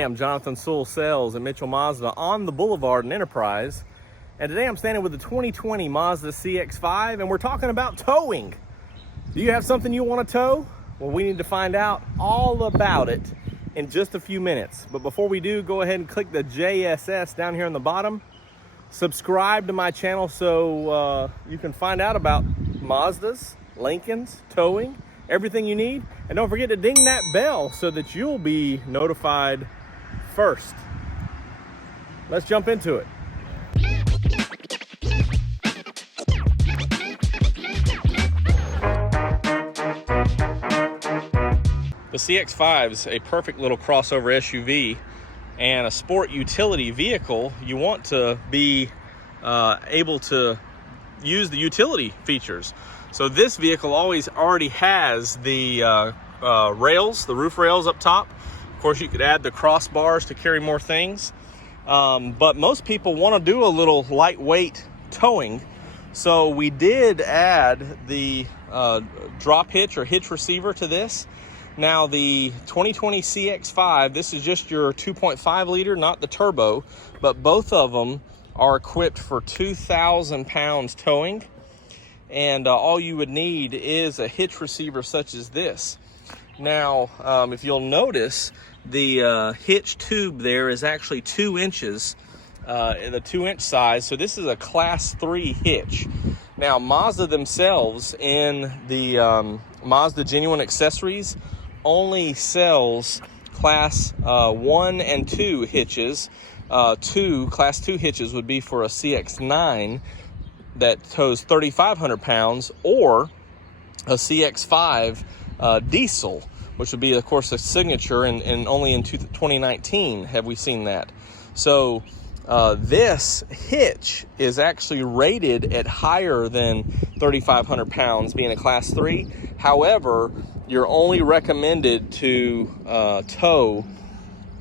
Hey, I'm Jonathan Sewell Sales at Mitchell Mazda on the Boulevard in Enterprise. And today I'm standing with the 2020 Mazda CX-5 and we're talking about towing. Do you have something you want to tow? Well, we need to find out all about it in just a few minutes. But before we do, go ahead and click the JSS down here on the bottom. Subscribe to my channel so you can find out about Mazdas, Lincolns, towing, everything you need. And don't forget to ding that bell so that you'll be notified first. Let's jump into it. The CX-5 is a perfect little crossover SUV and a sport utility vehicle. You want to be able to use the utility features. So this vehicle already has the rails, the roof rails up top. Of course, you could add the crossbars to carry more things. But most people want to do a little lightweight towing. So we did add the drop hitch or hitch receiver to this. Now the 2020 CX-5, this is just your 2.5 liter, not the turbo, but both of them are equipped for 2,000 pounds towing. And all you would need is a hitch receiver such as this. Now, if you'll notice, the hitch tube there is actually 2 inches, the 2-inch size. So this is a Class III Hitch. Now, Mazda themselves in the Mazda Genuine Accessories only sells Class 1 and 2 hitches. Class 2 hitches would be for a CX-9 that tows 3,500 pounds, or a CX-5 diesel, which would be, of course, a signature, and only in 2019 have we seen that. So this hitch is actually rated at higher than 3,500 pounds, being a Class 3. However, you're only recommended to tow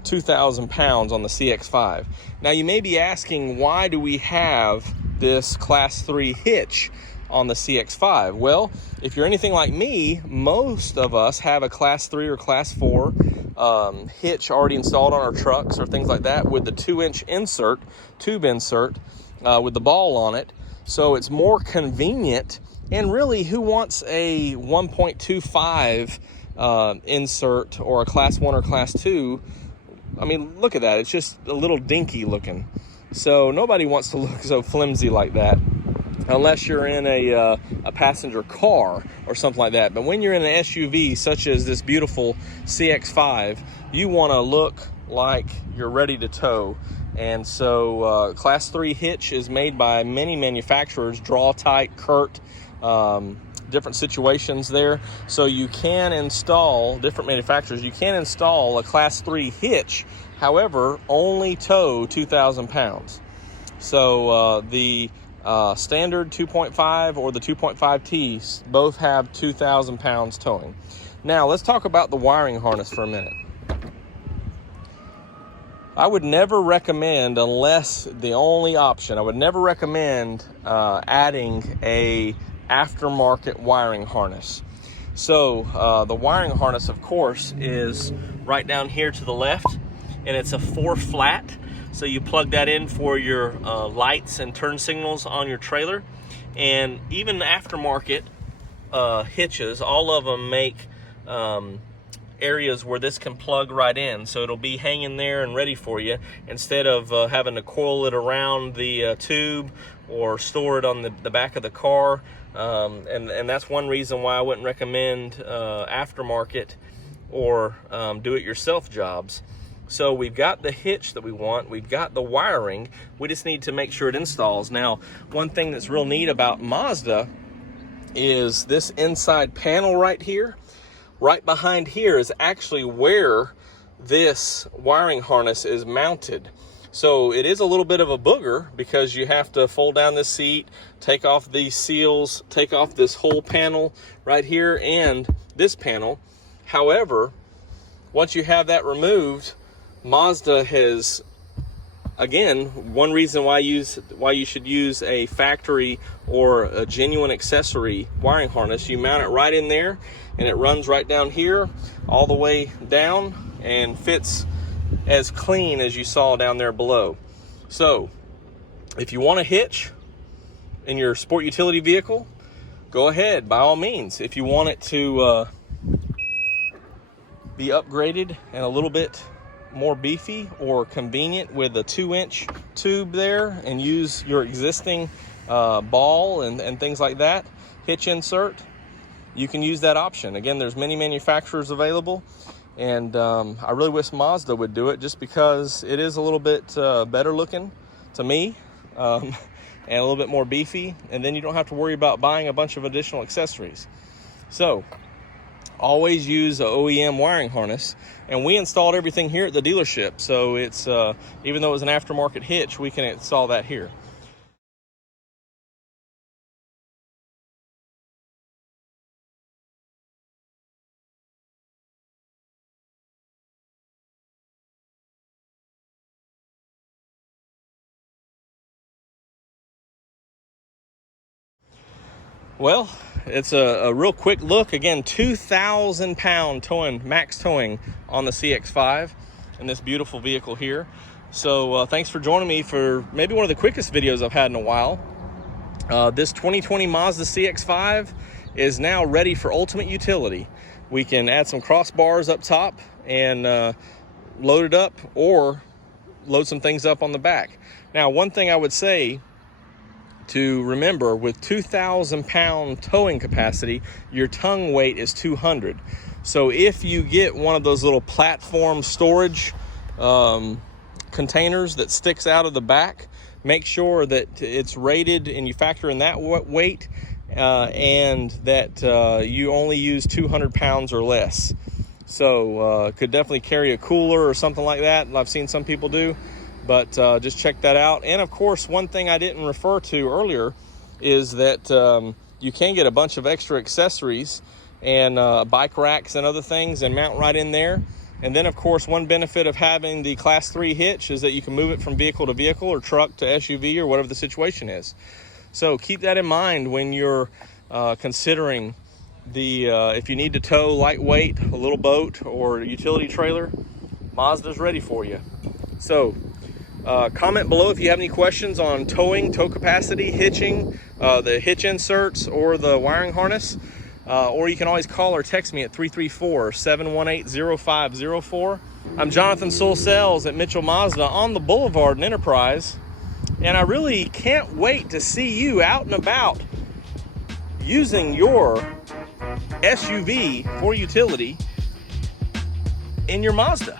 2,000 pounds on the CX-5. Now, you may be asking, why do we have this Class 3 hitch on the CX-5? Well, if you're anything like me, most of us have a Class 3 or Class 4 hitch already installed on our trucks or things like that with the 2-inch tube insert with the ball on it. So it's more convenient. And really, who wants a 1.25 insert or a Class 1 or Class 2? I mean, look at that. It's just a little dinky looking. So nobody wants to look so flimsy like that, unless you're in a passenger car or something like that. But when you're in an SUV such as this beautiful CX-5, you want to look like you're ready to tow. And so Class 3 hitch is made by many manufacturers, draw tight, Curt, different situations there. So you can install, different manufacturers, you can install a Class 3 hitch, however, only tow 2,000 pounds. So the standard 2.5 or the 2.5T both have 2,000 pounds towing. Now let's talk about the wiring harness for a minute. I would never recommend, unless the only option, I would never recommend adding a aftermarket wiring harness. So the wiring harness, of course, is right down here to the left, and it's a 4 flat. So you plug that in for your lights and turn signals on your trailer. And even the aftermarket hitches, all of them make areas where this can plug right in. So it'll be hanging there and ready for you, instead of having to coil it around the tube or store it on the back of the car. And that's one reason why I wouldn't recommend aftermarket or do-it-yourself jobs. So we've got the hitch that we want, we've got the wiring, we just need to make sure it installs. Now, one thing that's real neat about Mazda is this inside panel right here. Right behind here is actually where this wiring harness is mounted. So it is a little bit of a booger because you have to fold down this seat, take off these seals, take off this whole panel right here and this panel. However, once you have that removed, Mazda has, again, one reason why you should use a factory or a genuine accessory wiring harness. You mount it right in there and it runs right down here all the way down and fits as clean as you saw down there below. So if you want a hitch in your sport utility vehicle, go ahead, by all means. If you want it to be upgraded and a little bit more beefy or convenient with a 2-inch tube there, and use your existing ball and things like that, hitch insert, you can use that option. Again, there's many manufacturers available, and I really wish Mazda would do it, just because it is a little bit better looking to me, and a little bit more beefy, and then you don't have to worry about buying a bunch of additional accessories. So always use a OEM wiring harness, and we installed everything here at the dealership, so it's even though it was an aftermarket hitch, we can install that here. Well, it's a real quick look. Again, 2,000 pound towing, max towing on the CX-5 and this beautiful vehicle here. So thanks for joining me for maybe one of the quickest videos I've had in a while. This 2020 Mazda CX-5 is now ready for ultimate utility. We can add some crossbars up top and load it up, or load some things up on the back. Now, one thing I would say to remember, with 2,000 pound towing capacity, your tongue weight is 200. So if you get one of those little platform storage containers that sticks out of the back, make sure that it's rated and you factor in that weight, and that you only use 200 pounds or less. So could definitely carry a cooler or something like that. I've seen some people do. But just check that out. And of course, one thing I didn't refer to earlier is that you can get a bunch of extra accessories and bike racks and other things, and mount right in there. And then of course, one benefit of having the Class III Hitch is that you can move it from vehicle to vehicle, or truck to SUV, or whatever the situation is. So keep that in mind when you're considering the if you need to tow lightweight, a little boat or a utility trailer, Mazda's ready for you. So comment below if you have any questions on towing, tow capacity, hitching, the hitch inserts, or the wiring harness. Or you can always call or text me at 334-718-0504. I'm Jonathan Sewell at Mitchell Mazda on the Boulevard in Enterprise, and I really can't wait to see you out and about using your SUV for utility in your Mazda.